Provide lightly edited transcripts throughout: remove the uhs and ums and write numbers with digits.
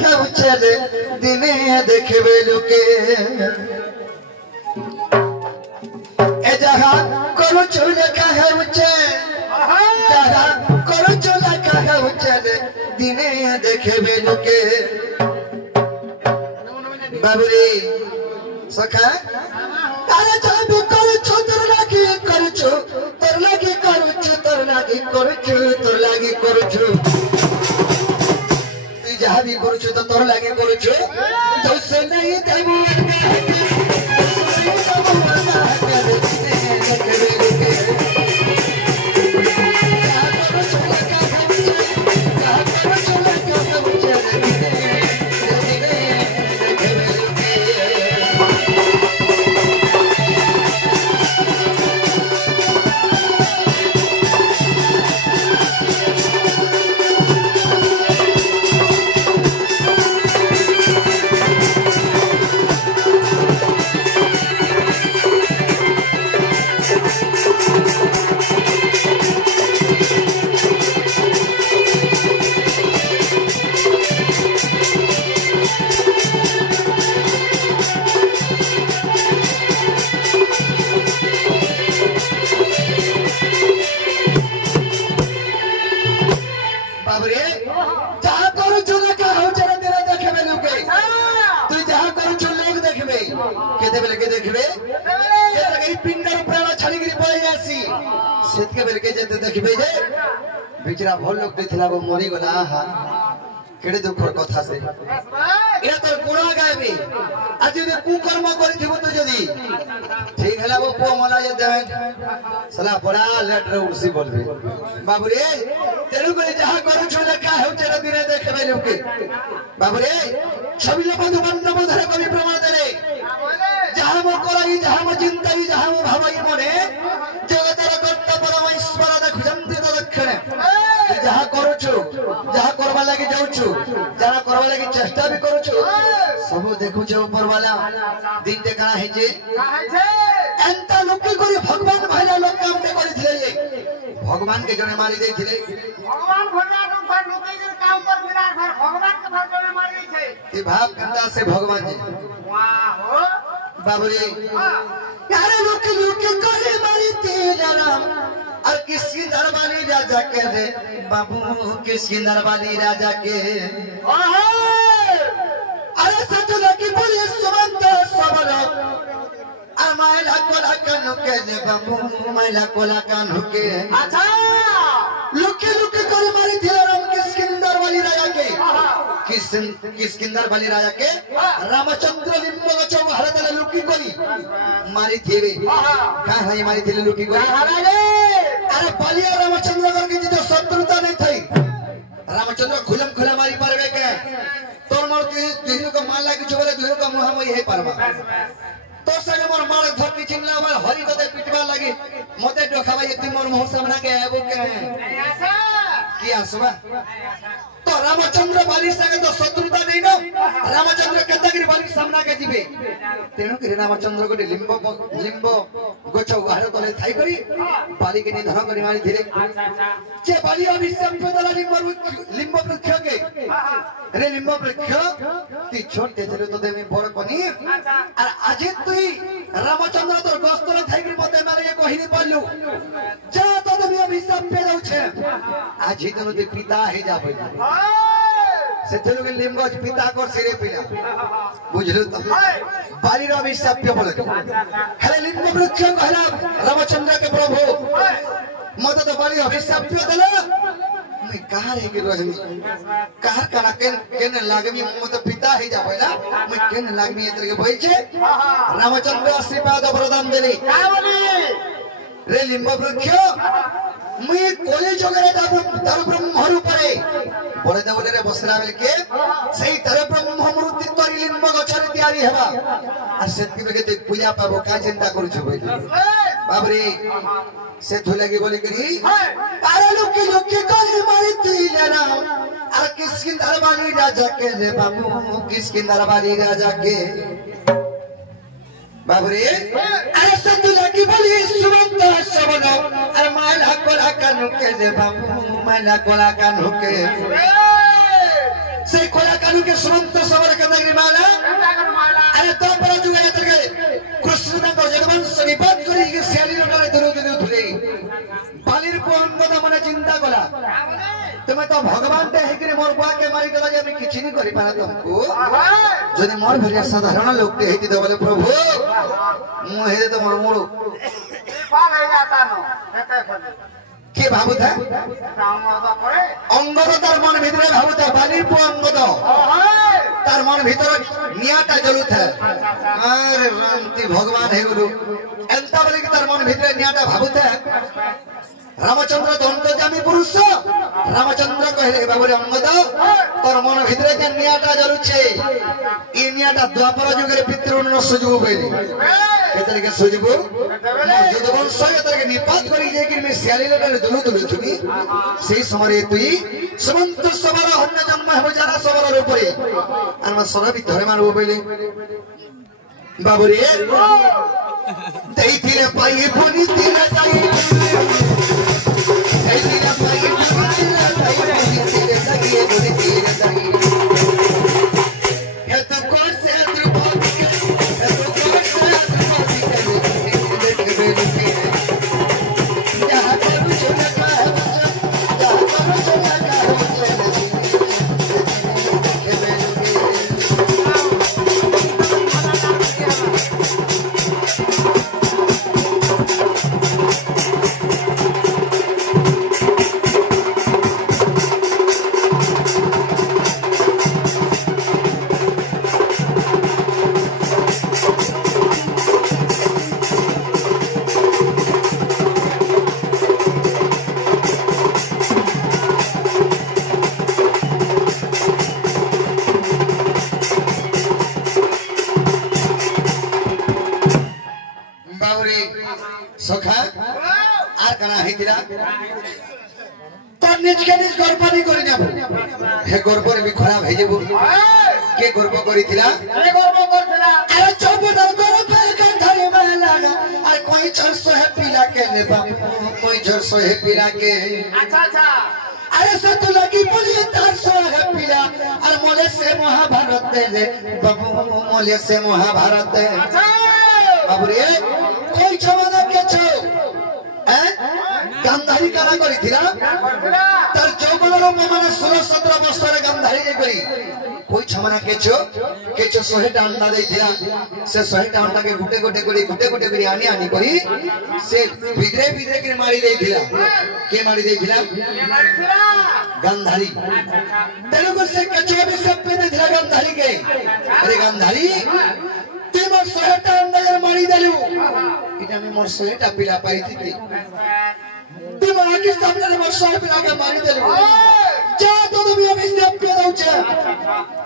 कहा चले दिने देखबे लोके ए जहा करो चोला कहा जहा करो चोला कहा चले दिने देखबे लोके बाबुरे सखा अरे जब करो छो तोर लागी करो छो तोर लागी करो छो तोर लागी करो छो तोर लागी करो छो तू जहां भी करो छो तो तोर लागी करो छो तो से नहीं देबू बिचरा भल लोग देथिला वो मरी गला हा केडे दुखर कथा से ए तोर गुणा गाबी आज जे कुकर्म करिथिबो तो जदी ठीक हला वो पो मला जे देन सला बड़ा लेटर उसी बोलबे बाबू रे तेनु करे जहां करू छ लेखा हो तेरे दिने देखबे लोके बाबू रे छबिला बंधु बन्नब धरे कवि प्रमाण देले जहां मो कराई जहां मो चिंताई जहां मो भावई मने जगतर कर्ता परम ईश्वर देखु जंती तो दक्षिणे जहां करू छु जहां करबा लागि जाउ छु जहां करबा लागि चेष्टा भी करू छु सब देखु छ ऊपर वाला दिन ते का है जे एंता लोके करी भगवान भाइला लोक काम ते करिथिले जे भगवान के जने मारी देथिले भगवान भरना पर लोके के काम पर विराट भर भगवान के जने मारी छै ई भाव कंदा से भगवान जी वाह हो बाबूजी यार लोके लोके करे मारी तेरा राम और किसकी दरबारी राजा के रे बाबू किसकी दरबारी राजा के अरे सचुला की बोली सुमंत सबर और माइला कोला कानू के रे बाबू माइला कोला कानू के अच्छा लुके लुके करे मारी तेरा राम किसकी दरबारी राजा के किसकी दरबारी राजा के रामचंद्र लिंबो चौ हरदले लुकी कोली मारी थेवे का है मारी थेले लुकी कोली अरे बलिया रामचंद्र करके जो शत्रुता नहीं थई रामचंद्र खुलम खुला मारी परवे के तोर मोर दुहिनु को मान लागी छोरे दुहिनु को मुहा मई हे परवा तो सगे मोर मार धरती चिमला वाल हरि कते पिटवा लागी मते डोखावा यति मोर मोह सामना के आबो के ऐसा की आसवा तो रामचंद्र बाली संगे तो शत्रुता नहीं न रामचंद्र केतगिरी बाली सामना के जीवे तेनु कि रामचंद्र को लिंबो गोछ उहार तले थाई करी बाली के निधन करी मारी धीरे जे बाली अभिषेक दला लिंबो वृक्ष के रे लिंबो वृक्ष ती छोटे थे तो देमी बड़ कनी और आज तुई रामचंद्र तोर गस्तले थाई करी मते मारे कहिनी पल्लू जा तो देमी अभिषेक पे दउ छे आज ही तनु ते पिता हे जाबे से तेनु के लिंबो पिता को सिरे पिला बुझलु त बाली रो अभिषेक बोले हेले लिंबो वृक्ष कहला रामचंद्र के प्रभु मते तो बाली अभिषेक देला मैं कहां रह के रजनी कहां करा केने लागमी मते पिता हे जाबेला मैं केने लागमी एतर के भई छे रामचंद्र आशीर्वाद वरदान देली का बोली रे लिंबो वृक्ष मैं कोले जगरे तार ब्रह्म रूपरे बड़े देवले रे बसला बेल के सही तार ब्रह्म मृत्यु तरी लिंब गछर तयारी हेबा आ सेति बेके ते पूजा पाबो का चिंता करू छ भाई बाबरे से धुलगी बोली करी अरे लोके लोके करे मारी तीला राम अरे किसकी दरबारी राजा के रे बाबू किसकी दरबारी राजा के बाबरे अरे सतुला की बोली सुमंत सबनो अरे माला कोला कानू के दे बाबू माला कोला कानू के से कोला कानू के सुमंत सबर कंदगिरी माला अरे तो पर जुगाया तके कृष्ण को जगवंश निपत करी के सियाली लटारे दुरु दुरु धुले बालिर पोंगदा मने चिंता कला तुम तो भगवान ते हेकरे मोर बुआ के मारी देला जे मैं किछि नहीं करि पाना तुमको जने मोर भरिया साधारण लोग ते हेति दे बोले प्रभु मु हेदे तो मोर मोर पाल है जाता नो के भाबु था अंगद तार मन भितरे भाबु था बालिर पो अंगद तार मन भीतर नियाटा जलु था अरे रामती भगवान हे गुरु एंता बोले कि तार मन भीतर नियाटा भाबु था रामचंद्र दंतजामी पुरुष रामचंद्र कहले बाबरे अंगद तोर मन भितरे के नियाटा जलु छे ई नियाटा द्वापर जुगरे पितृन सुजबु बेली केतरे के सुजबु जदवंश केतरे के निपात करी जे कि मैं सियाली लटारे दुलु दुलु थुनी सेही समय तुई समंत सबर हन्न जन्म हेबो जारा सबर रूपरे आनमा सरबि धरे मारबो बेले बाबरे देई थिरे पाई पुनी तिरे जाई सखा आर कना हेतिरा तो निज के निज गर्व नहीं करि जाबो हे गर्व रे भी खराब हे जेबो के गर्व करिथिला अरे गर्व करथिला अरे चौबुदर गर्व पे कंधरे में लागा अरे कोई 600 है पीला के ने बाप कोई 600 है पीला के अच्छा अच्छा अरे से तो लगी बोली 400 है पीला और मोले से महाभारत दे ले बाबू मोले से महाभारत दे अच्छा बाबू रे कोई जमाना के छो हैं गांधारी करा करिथिला तर जौबनर माने 16 17 वर्ष रे गांधारी जे करी कोई जमाना के छो 100 टा अंडा देथिला से 100 टा अंडा के गुटे गुटे करी आनी करी से बिदरे बिदरे के मारी देथिला के मारी देथिला गांधारी तेलुगु से कचो भी सब पे देथिला गांधारी के अरे गांधारी ते मोर 100 टा अंडा मारी देलु इटा में मोर 100 टा पिला पाई थी ते मोर आके सामने मोर 100 पिला के मारी देलु जा तो भी हम इस पे दउ छ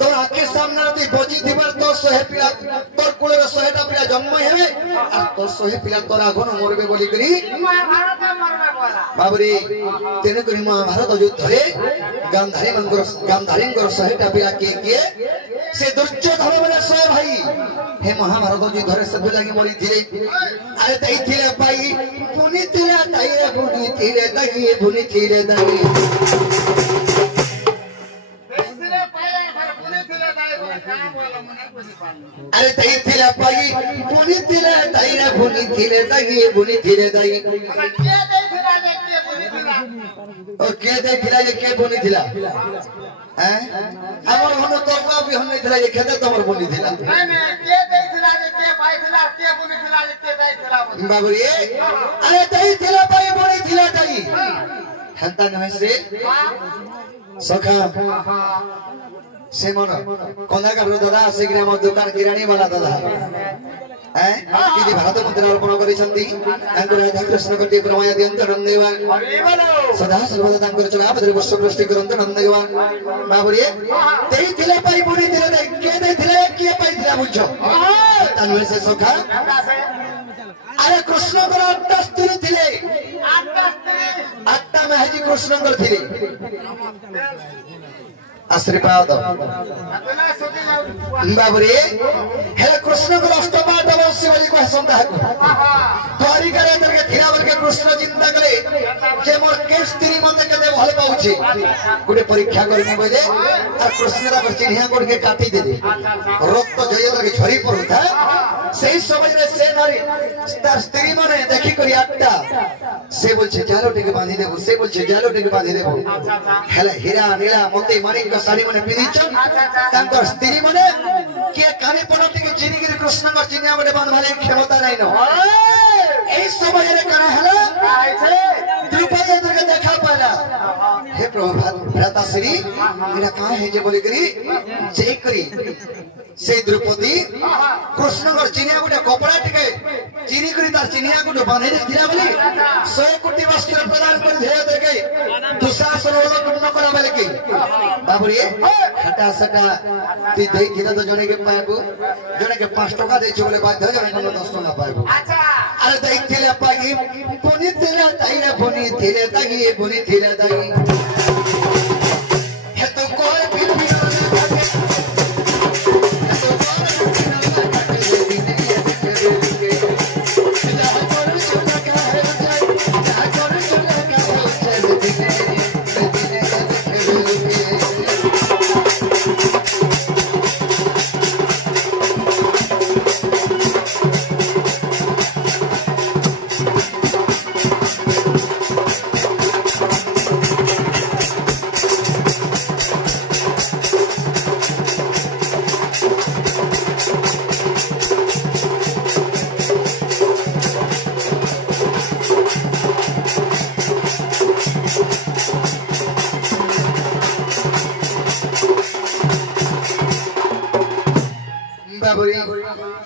तो आके सामने ती बोजी दिबर तो 100 पिला तोर कुले 100 टा पिला जन्म हेबे आ तो 100 पिला तोरा घन मरबे बोली करी महाभारत मरबे बोला बाबरी तेने करी महाभारत युद्ध रे गांधारी 100 टा पिला के से दुर्योधन बोले 100 भाई हे महाभारत युद्ध रे सब लागी मरी थिले अरे तई थिले भाई पुनी थिले ताईरे पुनी थिले दाई अरे तई थिले भाई पुनी थिले ताईरे पुनी थिले दाई के देखिला जे के बुझिला और के देखिला जे के बुनी थिला हैं हमर होनो तोरबा भी हम नहीं थिला जे खेते तमर बुनी थिला नहीं के देखिला जे के पाइथिला के बुझिला जे के देखिला बाबूरी अरे तई थिला भाई बुनी थिला दाई हंता नहे से सखा से मन कोंदा का दादा से कि हमर दुकान किरानी वाला दादा हैं कि भारत मुद्रा अर्पण करिसंती तांकर राधा कृष्ण कटी प्रमाया दियंत नंदेवान सदा सर्वदा तांकर चला भद्र वर्ष दृष्टि करंत नंदेवान बाबूरी तेई थिले पाई बुनी थिले दे के दे थिले के पाई थिला बुझो तनु से सखा अरे कृष्ण को 8 स्त्री थिले 8 में हजी कृष्ण कर थिले आशीर्वाद बाबरे हे कृष्ण को अष्टमा दवसी वाली को संता है द्वार द्वारिका रे तके थिया बोल के कृष्ण चिंता करे जे मोर के स्त्री मते केते भल पाउछि गुटे परीक्षा करनी बोले आ कृष्ण रा चिन्हिया कोड के काटी देले रक्त जय के झरी पड़ता सेही समय रे से नारी तार स्त्री माने देखि करी आटा से बोलछे जालो टिके बांधी देबो से बोलछे जालो टिके बांधी देबो हेला हीरा नीला मोती माणिक साड़ी माने पिदिछन तांकर स्त्री माने के कानी पड़ती के चिनी गिरी कृष्ण का चिन्हिया बड़े बांध वाले क्षमता नहीं नो ए समय रे करा हला द्रौपदी के देखा पाला हे प्रभु भ्राता श्री मेरा कहां है जे बोले करी जय करी से द्रौपदी कृष्ण का चिन्हिया गुटे कपड़ा टिके चिनी करी तार चिन्हिया गुटे बांधे दिला बोली 100 कोटी वस्त्र प्रदान कर दे देके दुशासन ओलक न करा बोले की बाबूरी हटा सटा ती दई दिला तो जने के पाएबो जने के 5 टका दे छ बोले बाध्य जने को 10 टका पाएबो अच्छा अरे दई थिले पागी पुनी थिले ताईरा पुनी थिले तागी पुनी थिले तागी हे तो कोई भी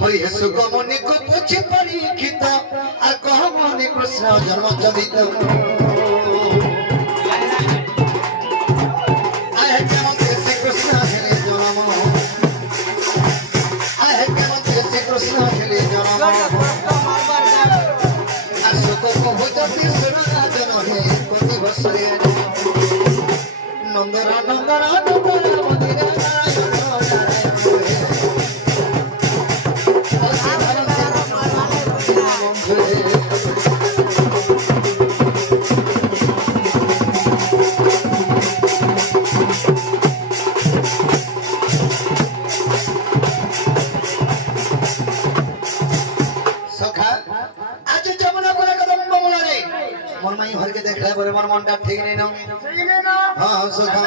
हरि सुगमनि को पूछी परीक्षित आ कहमनि कृष्ण जन्म जमित आए केमते से कृष्ण हेले जन्म आए केमते से कृष्ण हेले जन्म आ सुख को बुझती सुना जन हे प्रति बसरे नंदरा नंदरा नंदरा मदिरा मन माई हर के देखले बरे मन मन ठीक नहीं न हां सखा